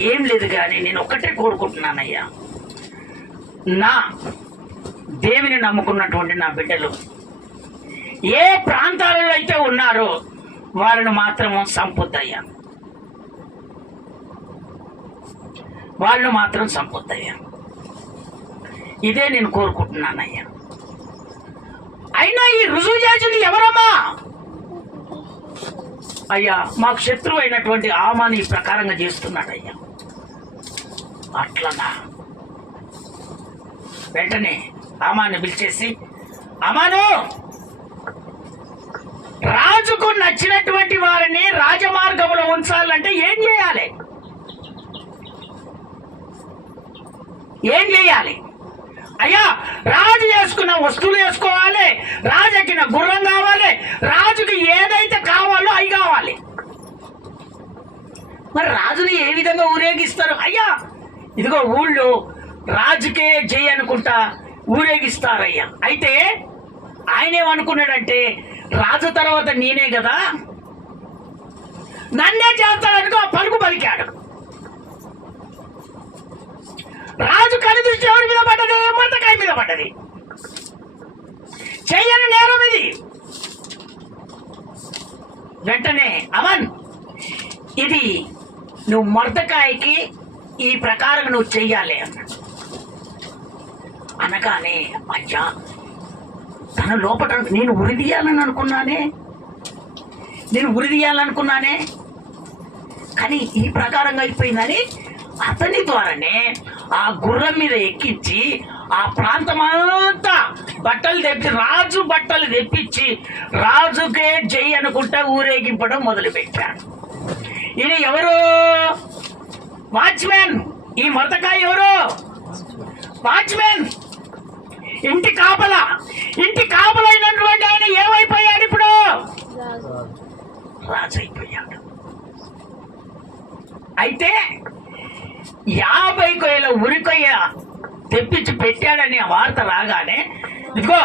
ఏం లేదు కానీ నేను ఒక్కటే కోరుకుంటున్నానయ్యా, నా దేవుని నమ్ముకున్నటువంటి నా బిడ్డలు ఏ ప్రాంతాలలో అయితే ఉన్నారో వాళ్ళను మాత్రము సంపొద్దయ్యా, వాళ్ళను మాత్రం సంపొద్దయ్యా. ఇదే నేను కోరుకుంటున్నానయ్యా. అయినా ఈ రుజువు చేసింది ఎవరమ్మా? అయ్యా, మాకు శత్రువు అయినటువంటి ఆమాను ఈ ప్రకారంగా చేస్తున్నాడయ్యా. అట్లనా? వెంటనే ఆమాను పిలిచేసి, ఆమాను, రాజుకు నచ్చినటువంటి వారిని రాజమార్గంలో ఉంచాలంటే ఏం చేయాలి? ఏం చేయాలి? అయ్యా, రాజు వేసుకున్న వస్తువులు వేసుకోవాలి, రాజుకిన గుర్రం కావాలి, రాజుకి ఏదైతే కావాలో అవి కావాలి. మరి రాజుని ఏ విధంగా ఊరేగిస్తారు? అయ్యా, ఇదిగో ఊళ్ళో రాజుకే జై అనుకుంటా ఊరేగిస్తారయ్యా. అయితే ఆయన ఏమనుకున్నాడంటే, రాజు తర్వాత నేనే కదా, నన్నే చేస్తాడనుకో పలుకు పలికాడు. రాజు కని దృష్టి ఎవరి మీద పడ్డది? మొర్దెకాయ మీద పడ్డది. చెయ్యని నేరం ఇది. వెంటనే అమన్, ఇది నువ్వు మొర్దెకాయకి ఈ ప్రకారం నువ్వు చెయ్యాలి అన్నాడు. అనగానే, అయ్యా, తన లోపల నేను ఉరిదీయాలని అనుకున్నానే, కానీ ఈ ప్రకారంగా అయిపోయిందని అతని ద్వారానే ఆ గుర్రం మీద ఎక్కించి ఆ ప్రాంతమంతా బట్టలు తెప్పి, రాజు బట్టలు తెప్పించి రాజుకే జై అనుకుంటా ఊరేగింపడం మొదలు పెట్టాడు. ఈయన ఎవరు? వాచ్మెన్. ఈ మొర్దెకాయ ఎవరు? వాచ్మెన్, ఇంటి కాపలా. ఇంటి కాపలైనటువంటి ఆయన ఏమైపోయాడు? ఇప్పుడు రాజు అయిపోయాడు. అయితే 50 కొయ్యల ఉరికొయ్య తెప్పించి పెట్టాడని ఆ వార్త రాగానే, ఇదిగో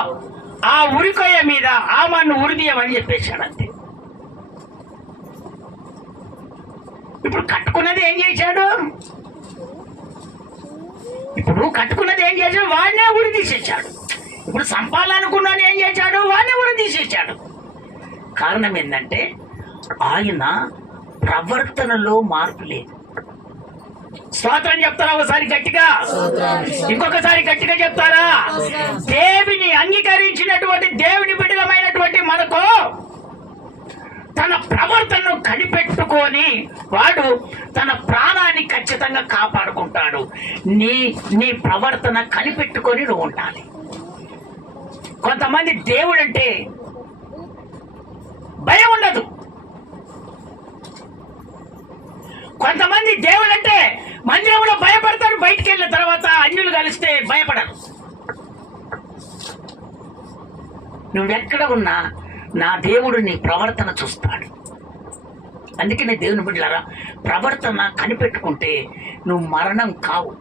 ఆ ఉరికొయ్య మీద ఆమాను ఉరిదీయమని చెప్పేశాడు. అంతే. ఇప్పుడు కట్టుకున్నది ఏం చేశాడు? వాడినే ఉరి తీసేశాడు. ఇప్పుడు సంపాలనుకున్నది ఏం చేశాడు? వాడినే ఉరి తీసేశాడు. కారణం ఏంటంటే ఆయన ప్రవర్తనలో మార్పు లేదు. స్తోత్రం చెప్తారా? ఒకసారి గట్టిగా, ఇంకొకసారి గట్టిగా చెప్తారా? దేవుని అంగీకరించినటువంటి దేవుని బిడ్డలమైనటువంటి మనకు తన ప్రవర్తనను కనిపెట్టుకొని వాడు తన ప్రాణాన్ని ఖచ్చితంగా కాపాడుకుంటాడు. నీ ప్రవర్తన కనిపెట్టుకొని నువ్వు ఉండాలి. కొంతమంది దేవుడంటే భయం ఉండదు. కొంతమంది దేవుడంటే మందిరంలో భయపడతారు, బయటికి వెళ్ళిన తర్వాత అన్యులు కలిస్తే భయపడరు. నువ్వెక్కడ ఉన్నా నా దేవుడు నీ ప్రవర్తన చూస్తాడు. అందుకనే దేవుని బిడ్డలారా, ప్రవర్తన కనిపెట్టుకుంటే నువ్వు మరణం కావు.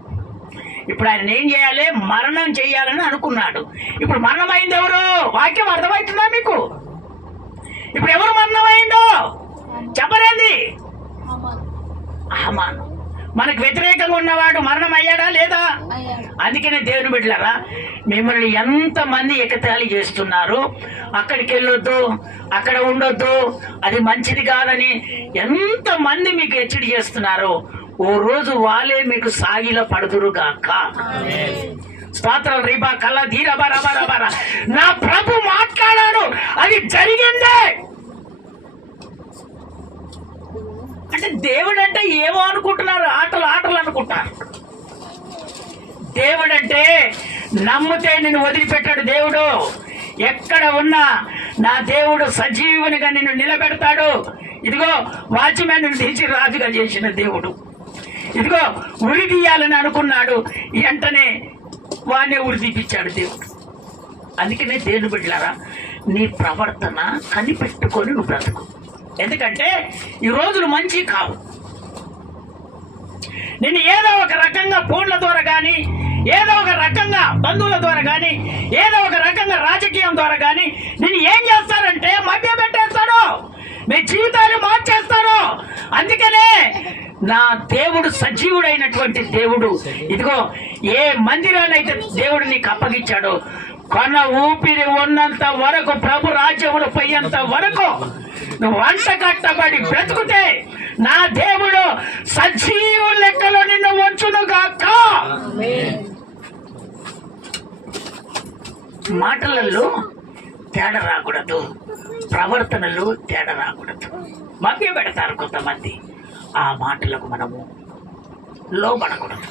ఇప్పుడు ఆయన ఏం చేయాలి? మరణం చేయాలని అనుకున్నాడు. ఇప్పుడు మరణమైంది ఎవరు? వాక్యం అర్థమవుతుందా మీకు? ఇప్పుడు ఎవరు మరణమైందో చెప్పలేంది? హామాను. మనకు వ్యతిరేకంగా ఉన్నవాడు మరణం అయ్యాడా లేదా? అందుకనే దేవుని బిడ్డలారా, మిమ్మల్ని ఎంతమంది ఎగతాళి చేస్తున్నారు, అక్కడికి వెళ్ళొద్దు, అక్కడ ఉండొద్దు, అది మంచిది కాదని ఎంతమంది మీకు హెచ్చరి చేస్తున్నారు. ఓ రోజు వాళ్ళే మీకు సాగిలో పడుదురు గాక. స్తోత్రం. రీబా కల్లా ధీర బరాబర నా ప్రభు మాట్లాడాడు, అది జరిగిందే. అంటే దేవుడు అంటే ఏమో అనుకుంటున్నారు, ఆటలు అనుకుంటారు. దేవుడు అంటే నమ్మితే నిన్ను వదిలిపెట్టాడు. దేవుడు ఎక్కడ ఉన్నా నా దేవుడు సజీవునిగా నిన్ను నిలబెడతాడు. ఇదిగో వాచ్మెన్ తీసి రాజుగా చేసిన దేవుడు, ఇదిగో ఉరి తీయాలని అనుకున్నాడు, వెంటనే వాడినే ఉరి తీపిచ్చాడు దేవుడు. అందుకనే దేవుని బిడ్డలారా, నీ ప్రవర్తన కనిపెట్టుకొని నువ్వు బ్రతుకు. ఎందుకంటే ఈ రోజులు మంచి కావు. నేను ఏదో ఒక రకంగా ఫోన్ల ద్వారా కానీ, ఏదో ఒక రకంగా బంధువుల ద్వారా కానీ, ఏదో ఒక రకంగా రాజకీయం ద్వారా కానీ నేను ఏం చేస్తారంటే మభ్య పెట్టేస్తాడు, మీ జీవితాన్ని మార్చేస్తాడు. అందుకనే నా దేవుడు సజీవుడైనటువంటి దేవుడు. ఇదిగో ఏ మందిరాన్నైతే దేవుడు నీకు అప్పగించాడో, కొన ఊపిరి ఉన్నంత వరకు, ప్రభు రాజ్యములు పోయేంత వరకు నువ్వు వంట కట్టబడి బ్రతుకుతే నా దేవుడు సజీవు లెక్కలో నిన్ను ఉంచును గాక. మాటలలో తేడా రాకూడదు, ప్రవర్తనలు తేడా రాకూడదు. మభ్య పెడతారు కొంతమంది, ఆ మాటలకు మనము లోబడకూడదు.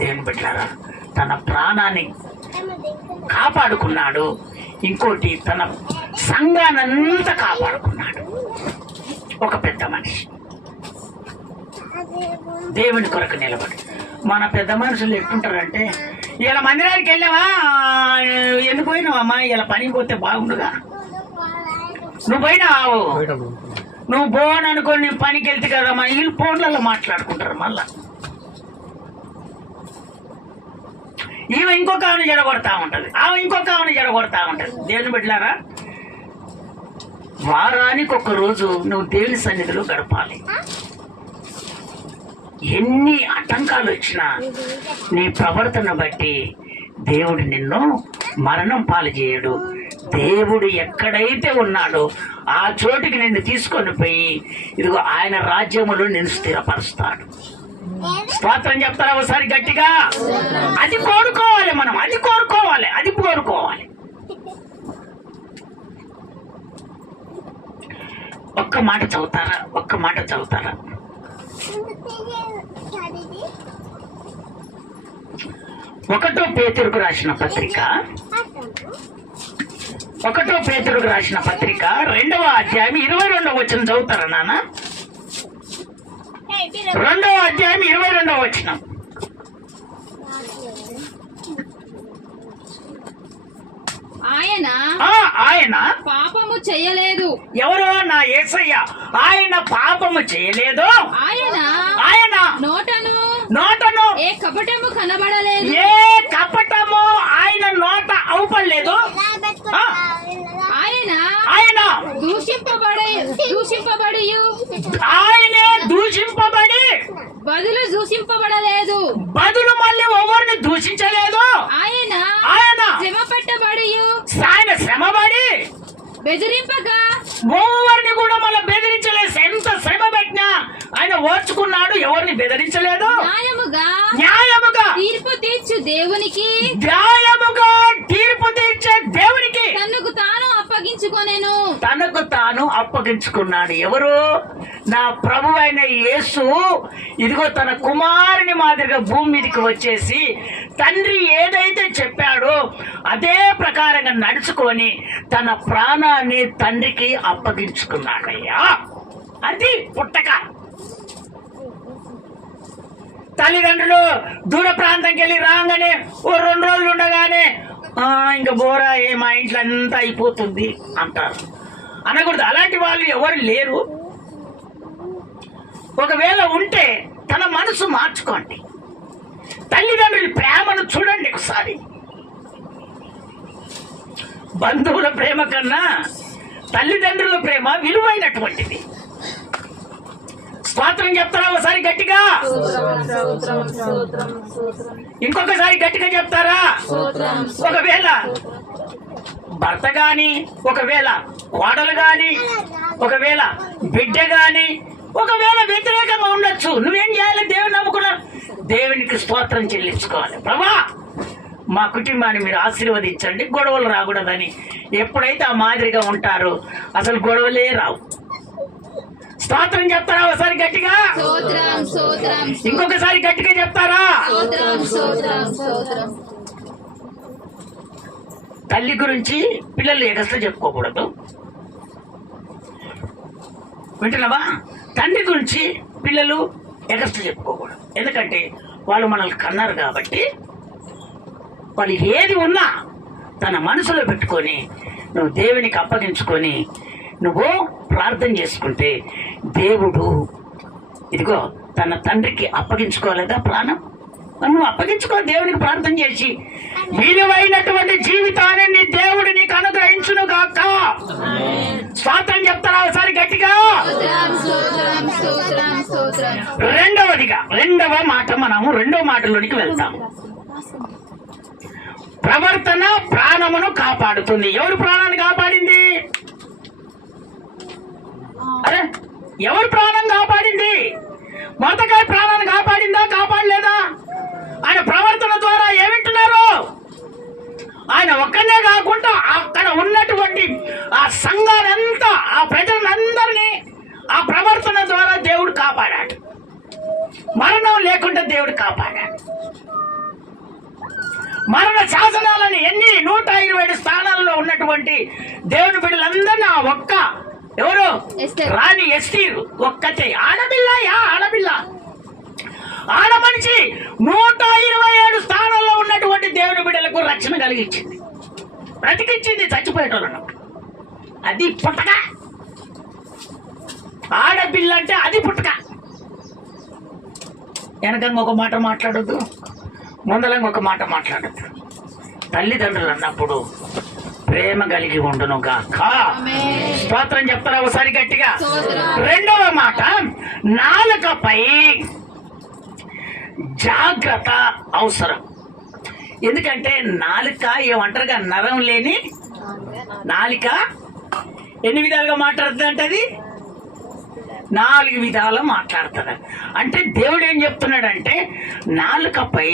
దేవుని బిడ్డలారా, తన ప్రాణాన్ని కాపాడుకున్నాడు, ఇంకోటి తన సంఘానంతా కాపాడుకున్నాడు. ఒక పెద్ద మనిషి దేవుని కొరకు నిలబడి. మన పెద్ద మనుషులు ఎట్టుంటారంటే, ఇలా మందిరానికి వెళ్ళావా, ఎందుకు పోయినావమ్మా, ఇలా పనికి పోతే బాగుండుగా, నువ్వు పోయినావు, నువ్వు పోను అనుకోని నేను పనికి వెళ్తే కదమ్మా, వీళ్ళు ఫోన్లలో మాట్లాడుకుంటారు. మళ్ళా ఈమె ఇంకొక ఆమెను జడగొడతా ఉంటది, ఆమె ఇంకొక ఆమెను జడగొడతా ఉంటది. దేవుని బిడ్డలారా, వారానికి ఒక రోజు నువ్వు దేవుని సన్నిధిలో గడపాలి. ఎన్ని ఆటంకాలు వచ్చినా నీ ప్రవర్తన బట్టి దేవుడు నిన్ను మరణం పాలు చేయడు. దేవుడు ఎక్కడైతే ఉన్నాడో ఆ చోటికి నిన్ను తీసుకొని పోయి ఇదిగో ఆయన రాజ్యములో నిన్ను స్థిరపరుస్తాడు. స్తోత్రం చెప్తారా ఒకసారి గట్టిగా? అది కోరుకోవాలి మనం, అది కోరుకోవాలి, అది కోరుకోవాలి. ఒక్క మాట చదువుతారా, ఒక్క మాట చదువుతారా? 1 పేతురుకు రాసిన పత్రిక, 1 పేతురుకు రాసిన పత్రిక 2వ అధ్యాయం 22వ వచనం చదువుతారా నాన్న? 2వ అధ్యాయం 22వ వచనం. ఆయన పాపము చేయలేదు. ఎవరో? నా యేసయ్య. ఆయన పాపము చేయలేదు. ఆయన నోటను ఏ కపటము కనబడలేదు. ఏ కపటము ఆయన నోట అవుపడలేదు. ఆయన దూషింపబడి ఆయనే దూషింపబడి బదులు దూషింపబడలేదు. బదులు మళ్ళీ ఎవరిని దూషించలేదు. ఆయన శ్రమ పెట్టబడి ఆయన శ్రమపడి బెదిరింపగా ఎవరిని కూడా మళ్ళీ బెదిరించలేదు. ఎంత శ్రమ పెట్టినా ఆయన ఓర్చుకున్నాడు, ఎవరిని బెదిరించలేదు. న్యాయముగా తీర్పు తీర్చు దేవునికి, న్యాయముగా తీర్పు తీర్చే దేవునికి తనకు తాను అప్పగించుకొనెను. తనకు తాను అప్పగించుకున్నాడు. ఎవరు? నా ప్రభు అయిన యేసు. ఇదిగో తన కుమారుని మాదిరిగా భూమి మీదకి వచ్చేసి తండ్రి ఏదైతే చెప్పాడో అదే ప్రకారంగా నడుచుకొని తన ప్రాణాన్ని తండ్రికి అప్పగించుకున్నాడయ్యా. అది పుట్టక. తల్లిదండ్రులు దూర ప్రాంతంకి వెళ్ళి రాగానే ఓ 2 రోజులు ఉండగానే ఇంకా బోరా మా ఇంట్లో అంతా అయిపోతుంది అంటారు. అనకూడదు. అలాంటి వాళ్ళు ఎవరు లేరు. ఒకవేళ ఉంటే తన మనసు మార్చుకోండి. తల్లిదండ్రుల ప్రేమను చూడండి ఒకసారి. బంధువుల ప్రేమ కన్నా తల్లిదండ్రుల ప్రేమ విలువైనటువంటిది. స్తోత్రం చెప్తారా ఒకసారి గట్టిగా? ఇంకొకసారి గట్టిగా చెప్తారా? ఒకవేళ భర్త గాని, ఒకవేళ కోడలు గాని, ఒకవేళ బిడ్డ గాని, ఒకవేళ వ్యతిరేకంగా ఉండొచ్చు. నువ్వేం చేయాలి? దేవుని నమ్ముకున్నా దేవునికి స్తోత్రం చెల్లించుకోవాలి. ప్రభా, మా కుటుంబాన్ని మీరు ఆశీర్వదించండి, గొడవలు రాకూడదని. ఎప్పుడైతే ఆ మాదిరిగా ఉంటారో అసలు గొడవలే రావు. స్తోత్రం చెప్తారా ఒకసారి గట్టిగా? ఇంకొకసారి గట్టిగా చెప్తారా? తల్లి గురించి పిల్లలు ఎగస్ట్రా చెప్పుకోకూడదు. వింటున్నావా? తండ్రి గురించి పిల్లలు ఎగస్ట్రా చెప్పుకోకూడదు. ఎందుకంటే వాళ్ళు మనల్ని కన్నారు కాబట్టి. వాళ్ళు ఏది ఉన్నా తన మనసులో పెట్టుకొని నువ్వు దేవునికి అప్పగించుకొని నువ్వు ప్రార్థన చేసుకుంటే దేవుడు ఇదిగో తన తండ్రికి అప్పగించుకోలేదా ప్రాణం? నువ్వు అప్పగించుకో దేవునికి ప్రార్థన చేసి. విలువైనటువంటి జీవితాన్ని నీ దేవుడు నీకు అనుగ్రహించును గాక. స్తోత్రం చెప్తారా ఒకసారి గట్టిగా? స్తోత్రం, స్తోత్రం, స్తోత్రం. రెండవ మాట, మనము రెండవ మాటలోనికి వెళ్తాం. ప్రవర్తన ప్రాణమును కాపాడుతుంది. ఎవరు ప్రాణాన్ని కాపాడింది? అరే, ఎవరు ప్రాణం కాపాడింది? మొదటికాయ ప్రాణాన్ని కాపాడిందా? కాపాడలేదా? ఆయన ప్రవర్తన ద్వారా ఏమింటున్నారు? ఆయన ఒక్కనే కాకుండా అక్కడ ఉన్నటువంటి ఆ సంఘానంతా, ఆ ప్రజలందరినీ ఆ ప్రవర్తన ద్వారా దేవుడు కాపాడాడు. మరణం లేకుండా దేవుడు కాపాడాడు. మరణ శాసనాలని ఎన్ని 127 స్థానాల్లో ఉన్నటువంటి దేవుని బిడ్డలందరినీ ఆ ఒక్క ఎవరు? రాణి ఎస్తేరు ఒక్కతే ఆడపిల్ల. ఆడ మనిషి 127 స్థానాల్లో ఉన్నటువంటి దేవుని బిడ్డలకు రక్షణ కలిగించింది, బ్రతికించింది చచ్చిపోయేటోళ్ళను. అది పుట్టక. ఆడపిల్ల అంటే అది పుట్టక. వెనకంగా ఒక మాట మాట్లాడొద్దు, ముందలంగా ఒక మాట మాట్లాడద్దు. తల్లిదండ్రులు అన్నప్పుడు ప్రేమ కలిగి ఉండును గాక. స్తోత్రం చెప్తారా ఒకసారి గట్టిగా? రెండవ మాట, నాలుకపై జాగ్రత్త అవసరం. ఎందుకంటే నాలుక ఏమంటారుగా, నరం లేని నాలుక ఎన్ని విధాలుగా మాట్లాడుతుంది అంటే అది 4 విధాలు మాట్లాడుతుంది. అంటే దేవుడు ఏం చెప్తున్నాడంటే నాలుకపై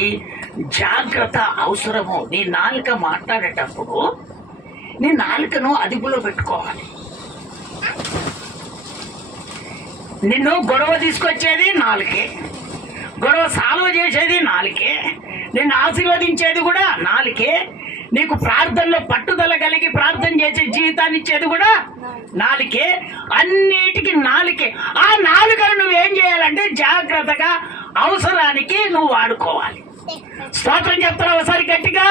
జాగ్రత్త అవసరము. నీ నాలుక మాట్లాడేటప్పుడు నీ నాలుకను అదుపులో పెట్టుకోవాలి. నిన్ను గొడవ తీసుకొచ్చేది నాలుకే, గొడవ సాల్వ్ చేసేది నాలుకే, నిన్ను ఆశీర్వదించేది కూడా నాలుకే, నీకు ప్రార్థనలో పట్టుదల కలిగి ప్రార్థన చేసే జీవితాన్ని ఇచ్చేది కూడా నాలుకే. అన్నిటికీ నాలుకే. ఆ నాలుకను నువ్వేం చేయాలంటే జాగ్రత్తగా అవసరానికి నువ్వు వాడుకోవాలి. స్తోత్రం చెప్తారా ఒకసారి గట్టిగా?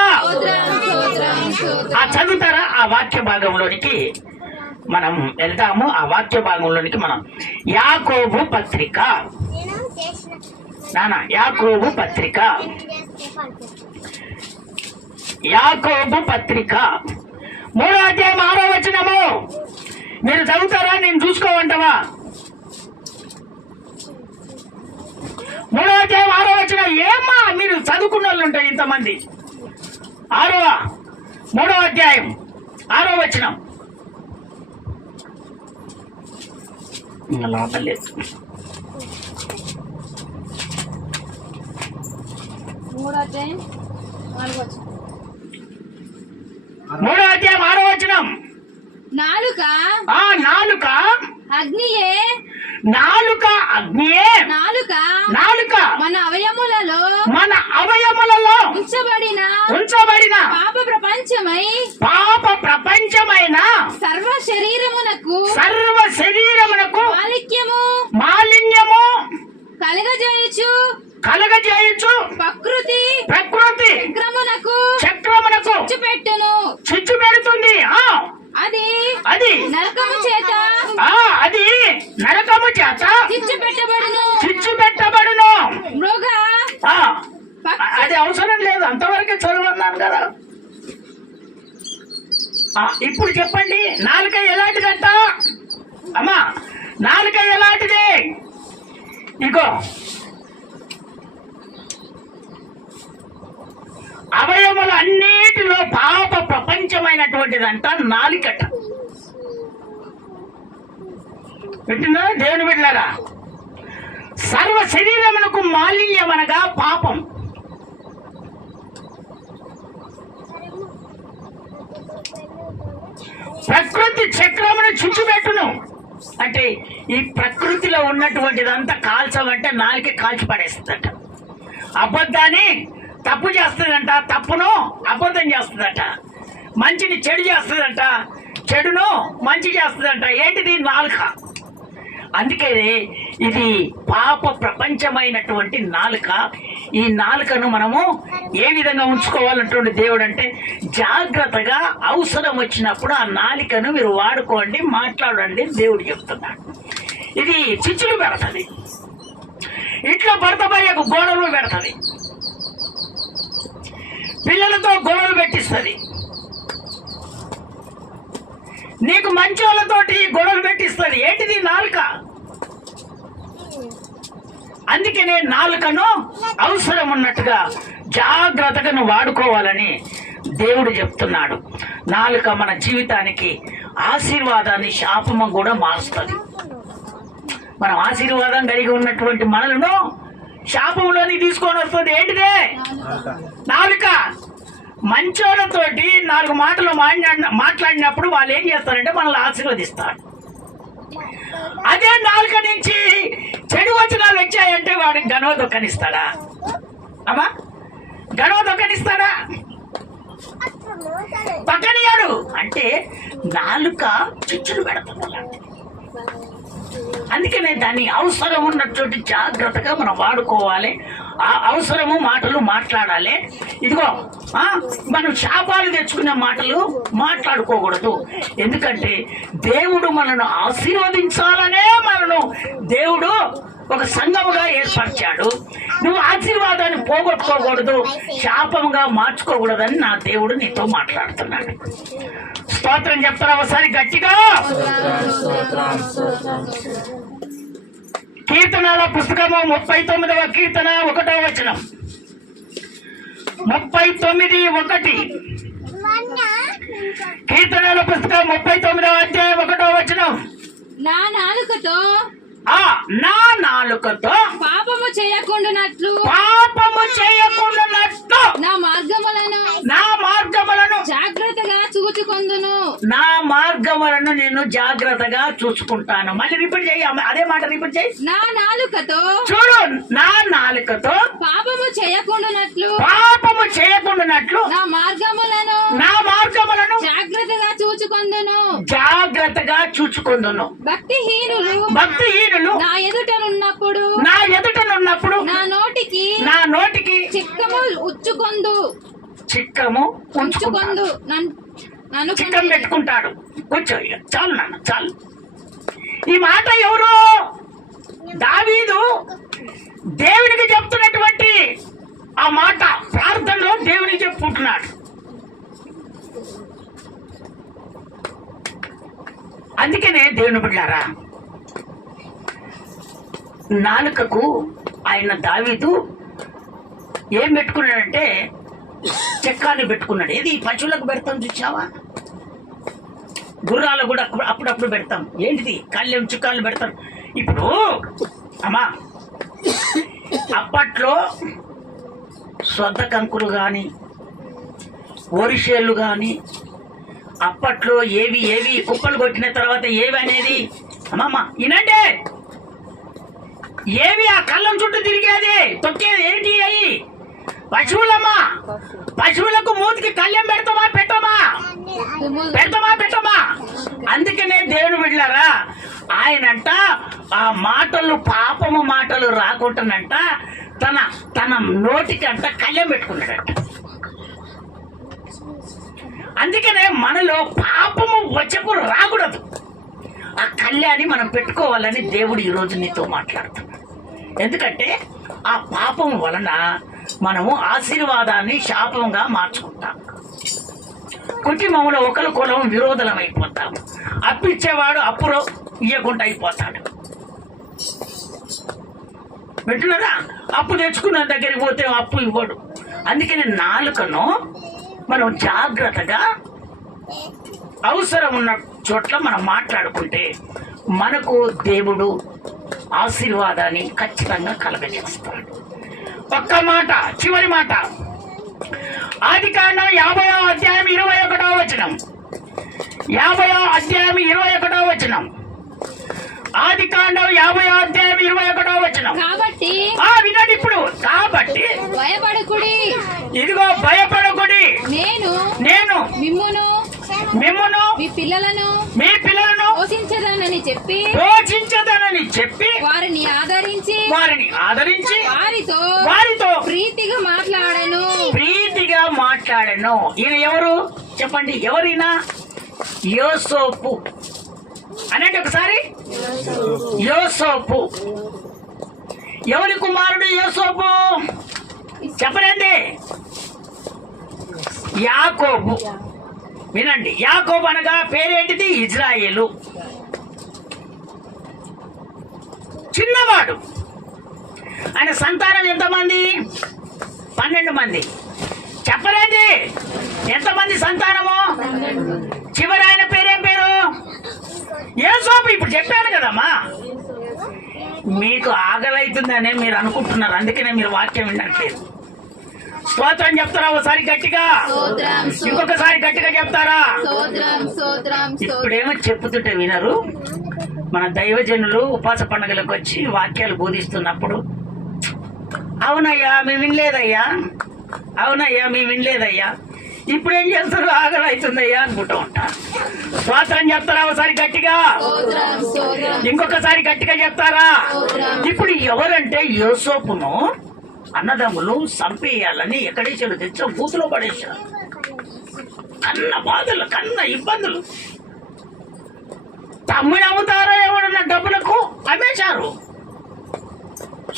ఆ చదువుతారా? ఆ వాక్య భాగంలోనికి మనం వెళ్తాము. ఆ వాక్య భాగంలోనికి మనం యాకోబు పత్రిక, యాకోబు పత్రిక 3వ అధ్యాయం 6వ వచనము. మీరు చదువుతారా? నేను చూసుకోమంటావా? 3వ అధ్యాయం 6వ వచనం. ఏమ్మా మీరు చదువుకున్న వాళ్ళు ఉంటాయి ఇంతమంది. 3వ అధ్యాయం 6వ వచనం. లోపల లేదు. 3వ అధ్యాయం 6వ వచనం. నాలుక అగ్నియే, నాలుక మన అవయములలో ఉంచబడిన పాప ప్రపంచమైన సర్వ శరీరమునకు మాలిన్యము కలగజేయచ్చు ప్రకృతి చక్రమునకు చిచ్చు పెడుతుంది. అది నరకము చేత చిచ్చు పెట్టబడును. అది అవసరం లేదు, అంతవరకే చదవన్నాను కదా. ఇప్పుడు చెప్పండి, నాలుక ఎలాంటిదంట? అమ్మా, నాలుక ఎలాంటిది? ఇంకో అవయములు అన్నిటిలో పాప ప్రపంచమైనటువంటిదంట నాలుకట. పెట్టిందా దేవుని బిడ్డలారా? సర్వ శరీరమునకు మాలిన్యం అనగా పాపం. ప్రకృతి చక్రమును చుట్టుపెట్టును. అంటే ఈ ప్రకృతిలో ఉన్నటువంటిదంతా కాల్చమంటే నాలుకే కాల్చి పడేస్తుందట. అబద్ధాన్ని తప్పు చేస్తుందంట, తప్పును అబద్ధం చేస్తుందట. మంచిని చెడు చేస్తుందంట, చెడును మంచి చేస్తుందంట. ఏంటిది? నాలుక. అందుకే ఇది పాప ప్రపంచమైనటువంటి నాలుక. ఈ నాలుకను మనము ఏ విధంగా ఉంచుకోవాలంటే దేవుడు అంటే జాగ్రత్తగా అవసరం వచ్చినప్పుడు ఆ నాలుకను మీరు వాడుకోండి, మాట్లాడండి దేవుడు చెప్తున్నాడు. ఇది చిచ్చులు పెడుతుంది, ఇంట్లో భర్త భార్యకు గోడలు పెడుతుంది, పిల్లలతో గొడవలు పెట్టిస్తుంది, నీకు మంచి వాళ్ళతోటి గొడవలు పెట్టిస్తుంది. ఏంటిది? నాలుక. అందుకనే నాలుకను అవసరం ఉన్నట్టుగా జాగ్రత్తగా నువ్వు వాడుకోవాలని దేవుడు చెప్తున్నాడు. నాలుక మన జీవితానికి ఆశీర్వాదాన్ని శాపము కూడా మారుస్తుంది. మనం ఆశీర్వాదం కలిగి ఉన్నటువంటి మనలను శాపంలోని తీసుకొని వస్తుంది. ఏంటిదే? నాలుక. మంచోళ్ళతోటి 4 మాటలు మాట్లాడినప్పుడు వాళ్ళు ఏం చేస్తారంటే మనల్ని ఆశీర్వదిస్తారు. అదే నాలుక నుంచి చెడు వచనాలు వచ్చాయంటే వాడికి గనవ దొక్కనిస్తాడా? అమ్మా, గనవ దొక్కనిస్తాడా? పక్కనియాడు. అంటే నాలుక చిచ్చులు పెడుతుంది. అందుకనే దాన్ని అవసరం ఉన్నటువంటి జాగ్రత్తగా మనం వాడుకోవాలి. ఆ అవసరము మాటలు మాట్లాడాలి. ఇదిగో మనం శాపాలు తెచ్చుకునే మాటలు మాట్లాడుకోకూడదు. ఎందుకంటే దేవుడు మనను ఆశీర్వదించాలనే మనను దేవుడు ఒక సంఘముగా ఏర్పరిచాడు. నువ్వు ఆశీర్వాదాన్ని పోగొట్టుకోకూడదు, శాపంగా మార్చుకోకూడదని నా దేవుడు నీతో మాట్లాడుతున్నాడు. స్తోత్రం చెప్తారా ఒకసారి గట్టిగా? కీర్తనల పుస్తకము 39వ కీర్తన 1వ వచనం. 39:1. కీర్తనల పుస్తకం 39వ అధ్యాయం 1వ వచనం. నా నాలుకతో పాపము చేయకుండానట్లు నా మార్గములను జాగ్రత్తగా చూచుకొందును. నా మార్గములను నేను జాగ్రత్తగా చూసుకుంటాను. మళ్ళీ రిపీట్ చేయి, అదే మాట రిపీట్ చేయి. నా నాలుకతో చూడు, నా నాలుకతో పాపము చేయకుండానట్లు నా మార్గములను జాగ్రత్తగా చూచుకొందును. భక్తిహీనులు నా ఎదుటనున్నప్పుడు నా నోటికి చిక్కము ఉంచుకొందు నన్ను చిక్కం పెట్టుకుంటాడు. కూర్చో, చాలు నాన్న, చాలు. ఈ మాట ఎవరు? దావీదు దేవునికి చెప్తున్నటువంటి ఆ మాట ప్రార్థనలో దేవునికి చెప్పుకుంటున్నాడు. అందుకనే దేవుని బిడ్డారా, నాలుకకు ఆయన దావీదు ఏం పెట్టుకున్నాడంటే చెక్కాన్ని పెట్టుకున్నాడు. ఏది పశువులకు పెడతాం చూసావా? గుర్రాలకు కూడా అప్పుడప్పుడు పెడతాం. ఏంటిది? కళ్ళెం చుక్కాలు పెడతాం. ఇప్పుడు అమ్మా, అప్పట్లో సొద్ద కంకులు కానీ వరిషేళ్ళు కానీ అప్పట్లో ఏవి కుప్పలు కొట్టిన తర్వాత ఏవి అనేది అమ్మమ్మ వినండి, ఏవి ఆ కళ్ళం చుట్టూ తిరిగేది తొక్కేది ఏంటి? అయ్యి పశువులమ్మా. పశువులకు మూతికి కళ్ళెం పెడతామా పెట్టమా? అందుకనే దేవుని బిడ్డలారా, ఆయనంట ఆ మాటలు, పాపము మాటలు రాకుండానంట తన నోటికి అంట కళ్ళెం పెట్టుకున్నాడంట. అందుకనే మనలో పాపము వచ్చకు రాకూడదు. ఆ కళ్యాణి మనం పెట్టుకోవాలని దేవుడు ఈరోజు నీతో మాట్లాడుతున్నాడు. ఎందుకంటే ఆ పాపం వలన మనము ఆశీర్వాదాన్ని శాపంగా మార్చుకుంటాం. కుటుంబంలో ఒకరికొకరు విరోధం అయిపోతాము. అప్పు ఇచ్చేవాడు అప్పులో ఇవ్వకుండా అయిపోతాడు. పెట్టినదా? అప్పు తెచ్చుకున్న దగ్గరికి పోతే అప్పు ఇవ్వడు. అందుకని నాలుకను మనం జాగ్రత్తగా అవసరం ఉన్న చోట్ల మనం మాట్లాడుకుంటే మనకు దేవుడు ఆశీర్వాదాన్ని ఖచ్చితంగా కలగజేస్తాడు. ఒక్క మాట, చివరి మాట. ఆదికాండం 50వ అధ్యాయం 21వ వచనం. 50వ అధ్యాయం 21వ వచనం. ఆదికాండం 50వ అధ్యాయం 21వ వచనం. కాబట్టి వినండి ఇప్పుడు. కాబట్టి భయపడకుడి, ఇదిగో భయపడకుడి, నేను మిమ్మును మీ పిల్లలను పోషించదనని చెప్పి వారిని ఆదరించి వారితో ప్రీతిగా మాట్లాడను. ఈయన ఎవరు చెప్పండి? ఎవరైనా యోసేపు అనండి ఒకసారి. యోసేపు ఎవరి కుమారుడు? యోసేపు చెప్పండి. యాకోబు. వినండి, యాకోబు అనగా పేరేంటిది? ఇజ్రాయేలు. చిన్నవాడు. ఆయన సంతానం ఎంతమంది? 12 మంది. చెప్పలేండి ఎంతమంది సంతానము? చివరి ఆయన పేరేం పేరు? యోసేపు. ఇప్పుడు చెప్పాను కదమ్మా. మీకు ఆకలైతుందనే మీరు అనుకుంటున్నారు, అందుకనే మీరు వాక్యం వినట్లేదు. స్తోత్రం చెప్తారా ఒకసారి గట్టిగా? ఇంకొకసారి గట్టిగా చెప్తారా? ఇప్పుడేమో చెప్పుతుంటే వినరు. మన దైవజనులు ఉపాస పండుగలకు వచ్చి వాక్యాలు బోధిస్తున్నప్పుడు, అవునయ్యా మేము వినలేదయ్యా, అవునయ్యా మేము వినలేదయ్యా, ఇప్పుడేం చేస్తారు? ఆకలి అవుతుందయ్యా అనుకుంటూ ఉంటారు. స్తోత్రం చెప్తారా ఒకసారి గట్టిగా? ఇంకొకసారి గట్టిగా చెప్తారా? ఇప్పుడు ఎవరంటే యోసేపును అన్నదమ్ములు చంపేయాలని ఎక్కడేసాడు? తెచ్చా బూతులో పడేశారు. కన్న బాధలు, కన్న ఇబ్బందులు. తమ్ముని అమ్ముతారో ఎవరన్నా డబ్బులకు అమ్మేశారు.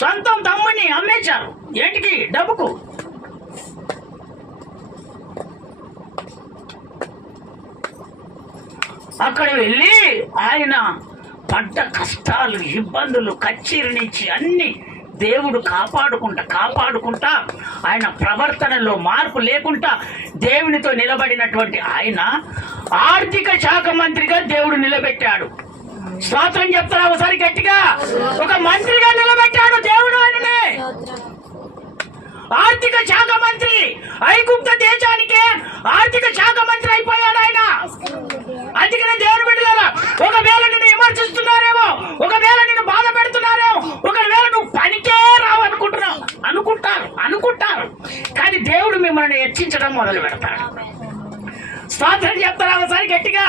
సొంతం తమ్ముని అమ్మేశారు. ఏంటికి? డబ్బుకు. అక్కడ వెళ్ళి ఆయన పడ్డ కష్టాలు, ఇబ్బందులు, కచ్చీరి నుంచి అన్ని దేవుడు కాపాడుకుంటా ఆయన ప్రవర్తనలో మార్పు లేకుండా దేవునితో నిలబడినటువంటి ఆయన ఆర్థిక శాఖ మంత్రిగా దేవుడు నిలబెట్టాడు. స్తోత్రం చెప్తారా ఒకసారి గట్టిగా? ఒక మంత్రిగా నిలబెట్టాడు దేవుడు ఆయననే. ఆర్థిక శాఖ మంత్రి, ఐగుప్త దేశానికే ఆర్థిక శాఖ మంత్రి అయిపోయాడు ఆయన. అందుకనే దేవుని బిడ్డలారా, ఒకవేళ నిన్ను విమర్శిస్తున్నారేమో, ఒకవేళ నిన్ను బాధ పెడుతున్నారేమో, ఒకవేళ నువ్వు పనికే రావు అనుకుంటారు, కానీ దేవుడు మిమ్మల్ని హెచ్చించడం మొదలు పెడతాడు. స్తోత్రం చెప్తారా ఒకసారి గట్టిగా?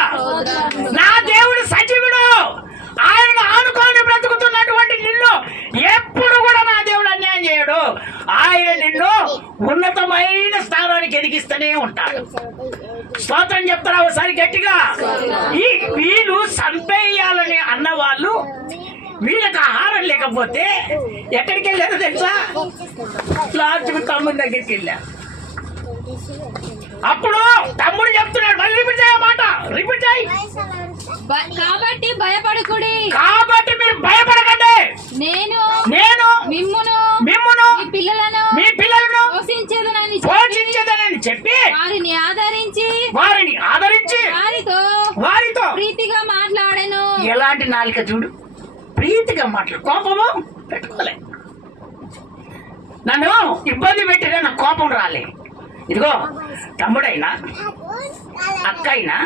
నా దేవుడు సజీవుడు. ఆయన ఆనుకొని బ్రతుకుతున్నటువంటి నిన్ను ఎప్పుడు కూడా నా దేవుడు అన్యాయం చేయడు. ఆయన నిన్ను ఉన్నతమైన స్థానానికి ఎదిగిస్తూనే ఉంటాడు. స్తోత్రం చెప్తారా ఒకసారి గట్టిగా? ఈ వీళ్ళు చంపేయాలని అన్నవాళ్ళు, వీళ్ళకి ఆహారం లేకపోతే ఎక్కడికి వెళ్ళారో తెలుసా? లాస్ట్కు తమ్ముడి దగ్గరికి వెళ్ళారు. అప్పుడు తమ్ముడు చెప్తున్నాడు, మళ్ళీ రిపీట్ చేయమాట, రిపీట్ చేయి. కాబట్టి భయపడకుడి. కాబట్టి మీరు భయపడకండి. నేను మిమ్మును మీ పిల్లలను పోషించదనని చెప్పి వారిని ఆదరించి వారితో ప్రీతిగా మాట్లాడను. ఎలాంటి నాలిక చూడు, ప్రీతిగా మాట్లాడు. కోపము పెట్టుకోలే. నన్ను ఇబ్బంది పెట్టినా నాకు కోపం రాలే. ఇదిగో తమ్ముడైనా, అక్కయినా,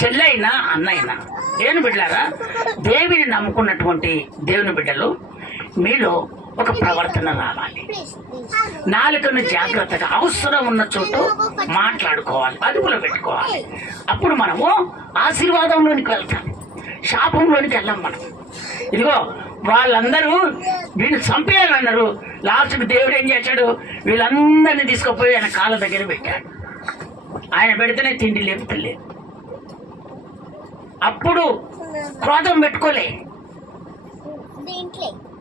చెల్లైనా, అన్నైనా, దేవుని బిడ్డలారా, దేవుని నమ్ముకున్నటువంటి దేవుని బిడ్డలు మీలో ఒక ప్రవర్తన రావాలి. నాలుకను జాగ్రత్తగా అవసరం ఉన్న చోటు మాట్లాడుకోవాలి, అదుపులో పెట్టుకోవాలి. అప్పుడు మనము ఆశీర్వాదంలోనికి వెళ్తాం, శాపంలోనికి వెళ్ళాం మనం. ఇదిగో వాళ్ళందరూ వీళ్ళు చంపేయాలన్నారు. లాస్ట్కి దేవుడు ఏం చేశాడు? వీళ్ళందరినీ తీసుకుపోయి ఆయన కాళ్ళ దగ్గర పెట్టాడు. ఆయన పెడితేనే తిండి లేపుతలేదు. అప్పుడు క్రోధం పెట్టుకోలే.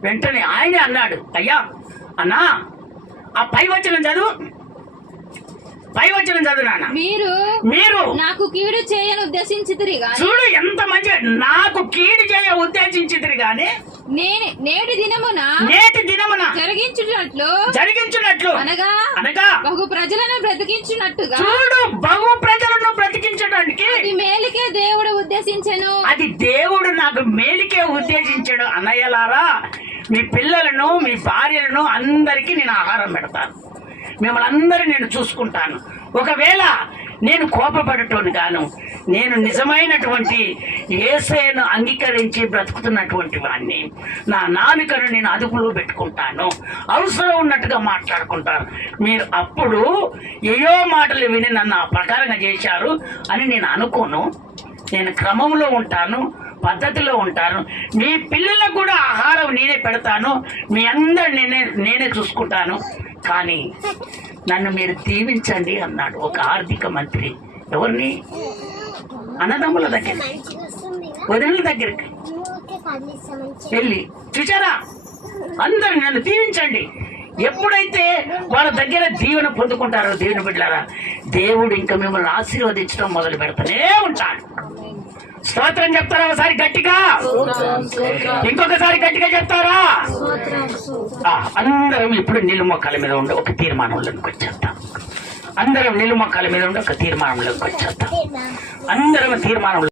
వెంటనే ఆయనే అన్నాడు, అయ్యా అన్నా ఆ పై వచనం చదువు నాన్న. మీరు నాకు కీడు చేయను ఉద్దేశించితిరి గాని, చూడు ఎంత మంచి, నాకు కీడు చేయ ఉద్దేశించితిరి గాని నేటి దినమున జరిగించున్నట్లు అనగా బహు ప్రజలను బ్రతికించున్నట్టుగా, చూడు బహు ప్రజలను బ్రతికించడానికి మేలుకే దేవుడు ఉద్దేశించెను. అది దేవుడు నాకు మేలుకే ఉద్దేశించాడు. అన్నయ్యలారా, మీ పిల్లలను, మీ భార్యలను అందరికీ నేను ఆహారం పెడతాను, మిమ్మల్ని అందరూ నేను చూసుకుంటాను. ఒకవేళ నేను కోపపడటోని గాను, నేను నిజమైనటువంటి యేసయ్యను అంగీకరించి బ్రతుకుతున్నటువంటి వాడిని, నా నాలుకను నేను అదుపులో పెట్టుకుంటాను, అవసరం ఉన్నట్టుగా మాట్లాడుకుంటాను. మీరు అప్పుడు ఏయో మాటలు విని నన్ను ఆ ప్రకారంగా చేశారు అని నేను అనుకోను. నేను క్రమంలో ఉంటాను, పద్ధతిలో ఉంటాను. మీ పిల్లలకు కూడా ఆహారం నేనే పెడతాను, మీ అందరు నేనే చూసుకుంటాను. కానీ నన్ను మీరు దీవించండి అన్నాడు ఒక ఆర్థిక మంత్రి. ఎవరిని? అన్నదమ్ముల దగ్గర, వదినల దగ్గరికి వెళ్ళి, చూచారా అందరు నన్ను దీవించండి, ఎప్పుడైతే వాళ్ళ దగ్గర దీవెన పొందుకుంటారో దేవుని బిడ్డలారా, దేవుడు ఇంకా మిమ్మల్ని ఆశీర్వదించడం మొదలు పెడతానే ఉంటాడు. స్తోత్రం చెప్తారా ఒకసారి గట్టిగా? ఇంకొకసారి గట్టిగా చెప్తారా? అందరం ఇప్పుడు నిలుమొక్కల మీద ఉండి ఒక తీర్మానంలోకి వచ్చేస్తాం. అందరం నిలుమొక్కల మీద ఉండి ఒక తీర్మానంలోకి వచ్చేస్తాం. అందరం తీర్మానంలో